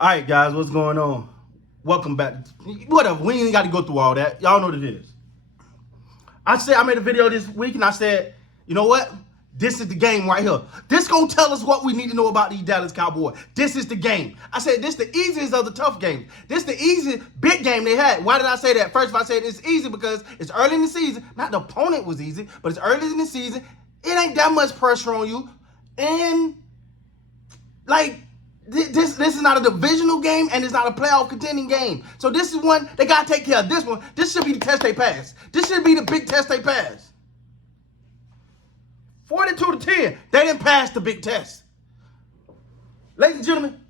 All right, guys, what's going on? Welcome back. Whatever, we ain't got to go through all that. Y'all know what it is. I made a video this week and I said, you know what? This is the game right here. This gonna tell us what we need to know about these Dallas Cowboys. This is the game. I said this the easiest of the tough games. This the easiest big game they had. Why did I say that? First of all, I said it's easy because it's early in the season. Not the opponent was easy, but it's early in the season. It ain't that much pressure on you. And like this is not a divisional game and it's not a playoff contending game. So this is one they gotta take care of. This one, this should be the test they pass. This should be the big test they pass. 42-10, they didn't pass the big test. Ladies and gentlemen,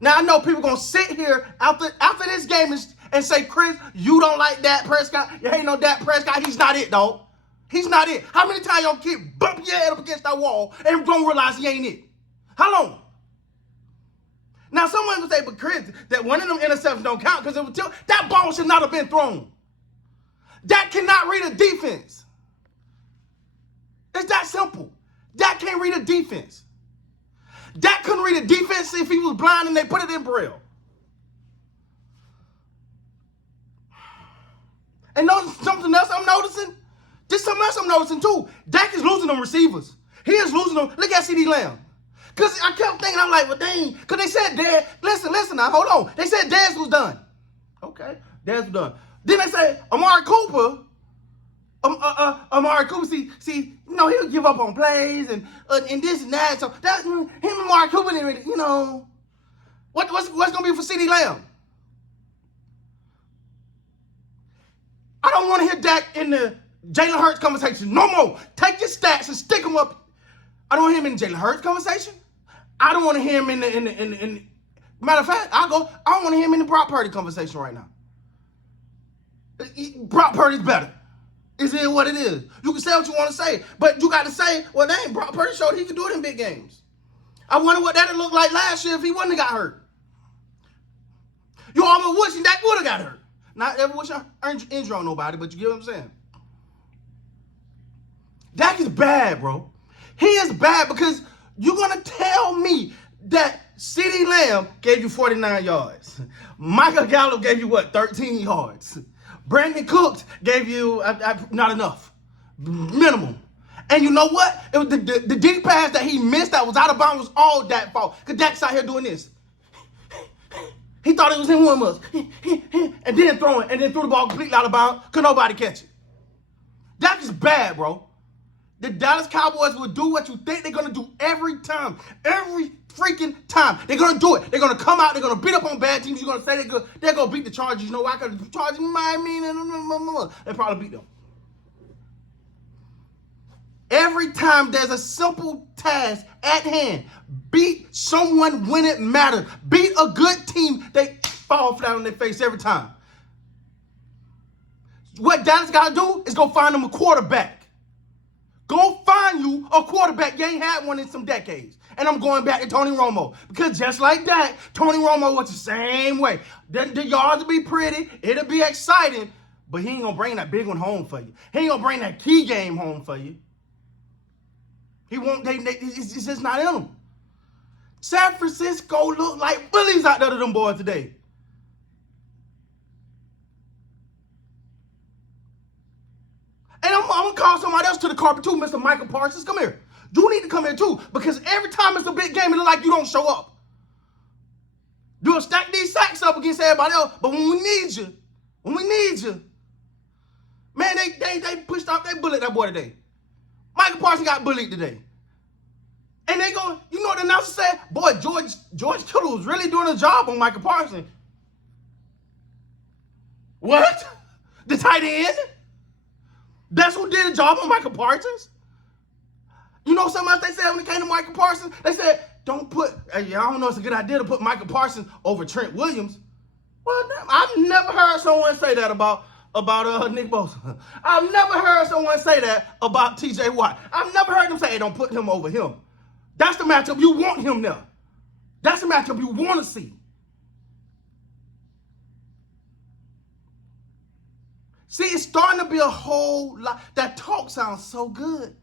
now I know people gonna sit here after this game and say, Chris, you don't like Dak Prescott. You ain't no Dak Prescott. He's not it, dog. He's not it. How many times y'all keep bumping your head up against that wall and don't realize he ain't it? How long? Now, someone would say, but Chris, that one of them interceptions don't count because that ball should not have been thrown. Dak cannot read a defense. It's that simple. Dak can't read a defense. Dak couldn't read a defense if he was blind and they put it in Braille. And notice something else I'm noticing? There's something else I'm noticing too. Dak is losing them receivers. He is losing them. Look at CD Lamb. Because I kept thinking, I'm like, well, dang. Because they said Dez, listen now, hold on. They said Dez was done. Okay, Dez was done. Then they say Amari Cooper, see, you know, he'll give up on plays and this and that. So that him and Amari Cooper didn't really, you know. What's going to be for CD Lamb? I don't want to hear Dak in the Jalen Hurts conversation no more. Take your stats and stick them up. I don't want him in the Jalen Hurts conversation. I don't want to hear him in the matter of fact, I don't want to hear him in the Brock Purdy conversation right now. Brock Purdy's better. Is it what it is? You can say what you want to say, but you got to say, well, dang, Brock Purdy showed he could do it in big games. I wonder what that would look like last year if he wouldn't have got hurt. You almost wishing Dak would have got hurt. Not ever wish I injury on nobody, but you get what I'm saying? Dak is bad, bro. He is bad because you're going to tell me that CeeDee Lamb gave you 49 yards. Michael Gallup gave you, 13 yards. Brandon Cooks gave you not enough. Minimum. And you know what? It was the deep pass that he missed that was out of bounds was all Dak's fault. Because Dak's out here doing this. He thought it was him who was. And then throwing, and then threw the ball completely out of bounds. Could nobody catch it. Dak is bad, bro. The Dallas Cowboys will do what you think they're going to do every time. Every freaking time. They're going to do it. They're going to come out. They're going to beat up on bad teams. You're going to say they're going to beat the Chargers. You know why? Because the Chargers might mean they probably beat them. Every time there's a simple task at hand, beat someone when it matters. Beat a good team, they fall flat on their face every time. What Dallas got to do is go find them a quarterback. Go find you a quarterback. You ain't had one in some decades. And I'm going back to Tony Romo. Because just like that, Tony Romo was the same way. The yards will be pretty. It'll be exciting. But he ain't going to bring that big one home for you. He ain't going to bring that key game home for you. He won't. It's just not in them. San Francisco look like bullies out there to them boys today. And I'm going to call somebody else to the carpet too, Mr. Michael Parsons. Come here. You need to come here too, because every time it's a big game, it looks like you don't show up. You'll stack these sacks up against everybody else, but when we need you, man, they pushed out, they bullied that boy today. Michael Parsons got bullied today. And they go, you know what the announcer said? Boy, George Kittle was really doing a job on Michael Parsons. What? The tight end? That's who did a job on Michael Parsons? You know something else they said when it came to Michael Parsons? They said, I don't know if it's a good idea to put Michael Parsons over Trent Williams. Well, I've never heard someone say that about Nick Bosa. I've never heard someone say that about TJ Watt. I've never heard them say, hey, don't put him over him. That's the matchup you want him there. That's the matchup you want to see. See, it's starting to be a whole lot. That talk sounds so good.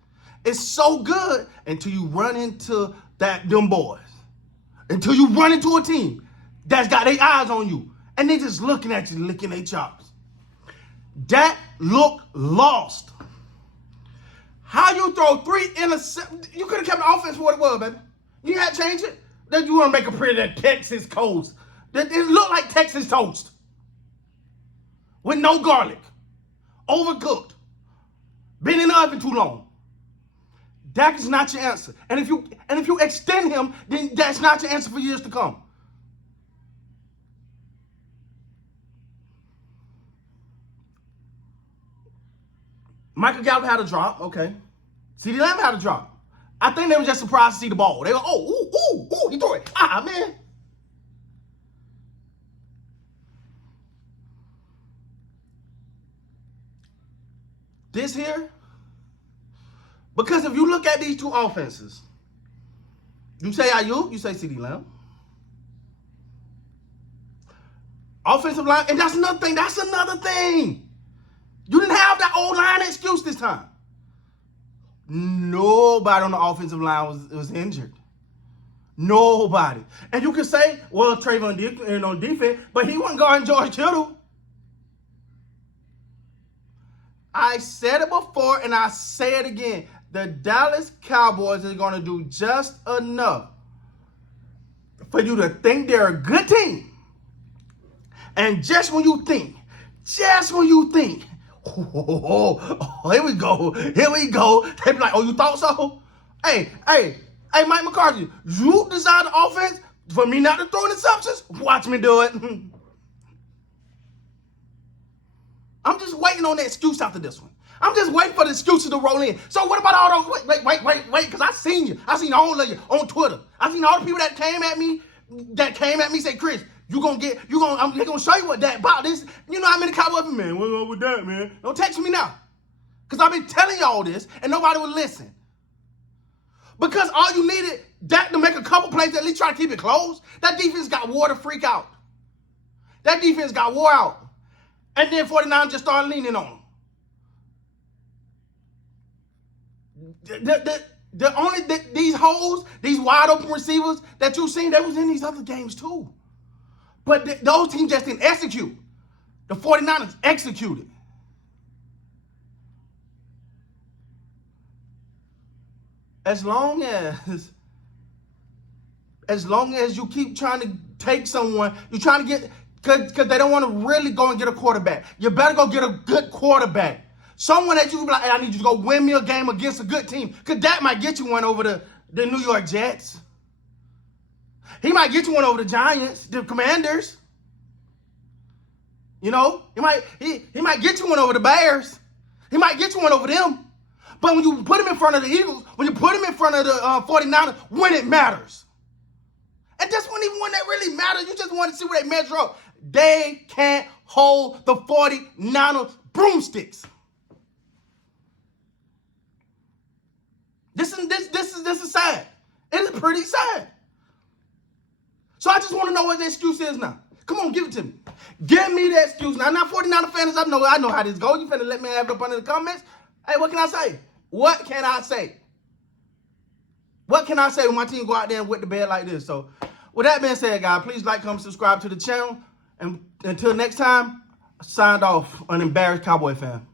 It's so good until you run into them boys. Until you run into a team that's got their eyes on you. And they just looking at you, licking their chops. Dak looked lost. How you throw 3 interceptions? You could have kept the offense for what it was, baby. You had to change it. Then you want to make a pretty that Texas toast. It looked like Texas toast. With no garlic. Overcooked. Been in the oven too long. Dak is not your answer. And if you extend him, then that's not your answer for years to come. Michael Gallup had a drop, okay. CeeDee Lamb had a drop. I think they were just surprised to see the ball. They go, oh, he threw it. Man. This here, because if you look at these two offenses, you say Ayuk, you say CeeDee Lamb. Offensive line, and that's another thing. You didn't have that old line excuse this time. Nobody on the offensive line was injured. Nobody. And you can say, well, Trayvon on defense, but he wasn't guarding George Kittle. I said it before, and I say it again. The Dallas Cowboys are going to do just enough for you to think they're a good team. And just when you think, oh, here we go. They be like, oh, you thought so? Hey, Mike McCarthy, you designed the offense for me not to throw interceptions? Watch me do it. I'm just waiting on the excuse after this one. I'm just waiting for the excuses to roll in. So what about all those, wait, because I seen you. I seen all of you on Twitter. I seen all the people that came at me, say, Chris, they're gonna show you what that about this. You know how many Cowboys, man, what's up with that, man? Don't text me now. Because I've been telling y'all this, and nobody would listen. Because all you needed, Dak to make a couple plays, at least try to keep it close. That defense got wore to freak out. That defense got wore out. And then 49 just started leaning on them. These holes, these wide open receivers that you've seen, they was in these other games too. But those teams just didn't execute. The 49ers executed. As long as you keep trying to take someone, you're trying to get, because they don't want to really go and get a quarterback. You better go get a good quarterback. Someone that you be like, hey, I need you to go win me a game against a good team. Because that might get you one over the New York Jets. He might get you one over the Giants, the Commanders. You know, he might get you one over the Bears. He might get you one over them. But when you put him in front of the Eagles, when you put him in front of the 49ers, when it matters. And this wasn't even one that really matters. You just want to see where they measure up. They can't hold the 49ers broomsticks. This is sad. It is pretty sad. So I just want to know what the excuse is now. Come on, give it to me. Give me the excuse. Now, I'm not 49er fans. I know how this goes. You finna let me have it up under the comments. Hey, what can I say? What can I say? What can I say when my team go out there and whip the bed like this? So, with that being said, guys, please like, comment, subscribe to the channel. And until next time, I signed off, an embarrassed Cowboy fan.